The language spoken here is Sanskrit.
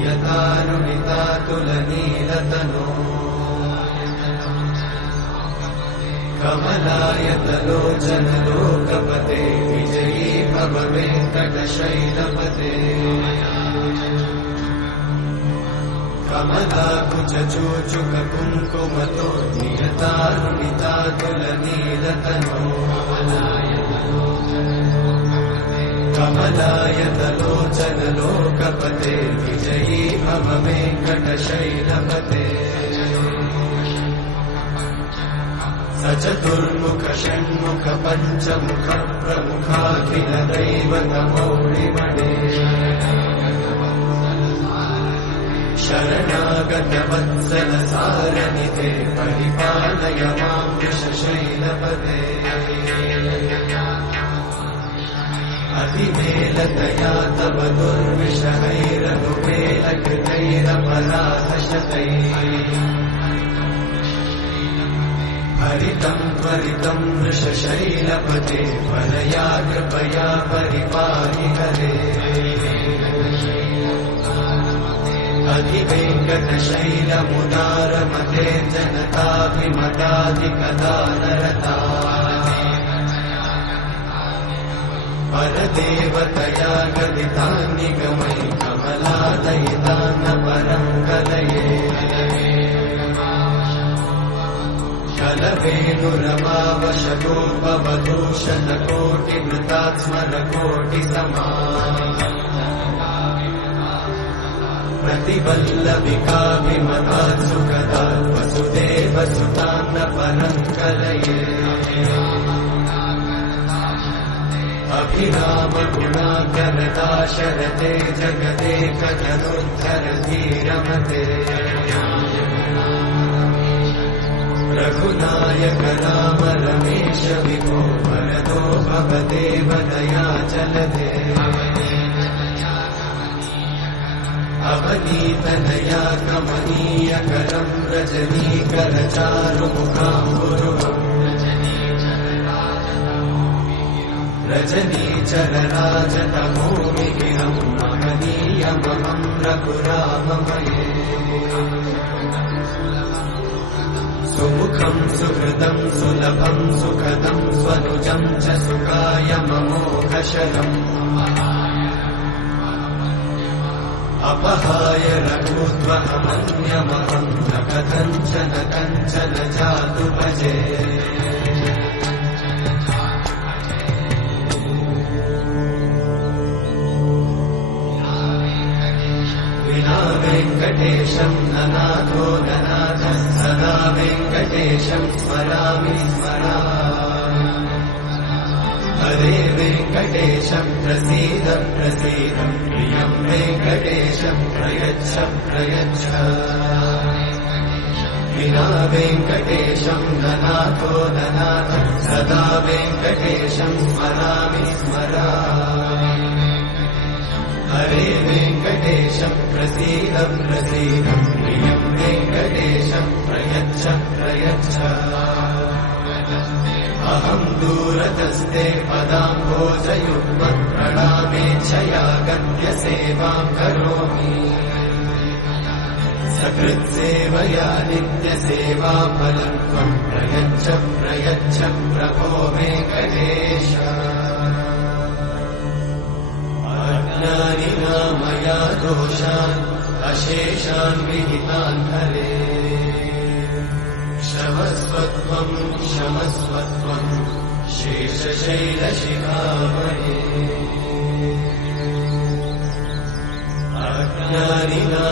नियतारुणितातुलनीलतनो कमलायतलोचनलोकपते विजयी भव वेङ्कटशैलपते कमलाकुचूचुककुङ्कुमतो नियतारुणितातुलनीलतनो कमलायतलोचनलोकपते विजयी भव वेङ्कटशैलपते सचतुर्मुख षण्मुख पञ्चमुख प्रमुखाखिल दैवतमौलिमणे शरणागत वत्सल सारनिधे परिपालय मां वृषशैलपते अतिवेलतया तव दुर्विषहैरनुवेलकृतैरपराधशतैः हरितं त्वरितं वृषशैलपते वरया कृपया परिपाहि हरे अधिवेङ्कटशैलमुदारमते जनताभिमताधिकदानरता परदेवतया गदितान्निगमयि कमलादयितान्न परं कलये कलवेणुरमावशतोपवधूषणकोटिमृतात्स्मरकोटिसमा प्रतिवल्लभिकाभिमतात् सुखदात् वसुदेवसुतान्न परं कलये अभिरामगुणाकरदाशरथे जगदेकजनोद्धर धीरमते रघुनायक राम रमेश विभो वरदो भवदेव दयाचलते अवनीतनया कमनीयकरं रजनीकरचारुमुखाम्बुरुहम् रजनीचरराजतमोमिगिरं महनीयमहं रघुराममये सुमुखं सुहृदं सुलभं सुखदं स्वनुजं च सुखायममोघशरम् अपहाय रघुत्वमन्यमहं न कथञ्चन कञ्चन जातु भजे विना वेङ्कटेशं ननाथो ननाथ सदा वेङ्कटेशं स्मरामि स्मरामि हरे वेङ्कटेशं प्रसीद प्रसीद प्रियं वेङ्कटेशं प्रयच्छ प्रयच्छ विना वेङ्कटेशं ननाथो ननाथ सदा वेङ्कटेशं स्मरामि स्मरामि हरे वेङ्कटेशं प्रसीद प्रसीद प्रियं वेङ्कटेशं प्रयच्छ प्रयच्छ अहं दूरतस्ते पदाम्भोजयुग्मं प्रणामेच्छया गद्यसेवां करोमि सकृत्सेवया नित्यसेवाफलं त्वं प्रयच्छ प्रयच्छ प्रभो वेङ्कटेश अज्ञानिना मया दोषान् अशेषान् विहितान् हरे शमस्वत्वं शमस्वत्वं शेषशैलशिखामणे अज्ञानिना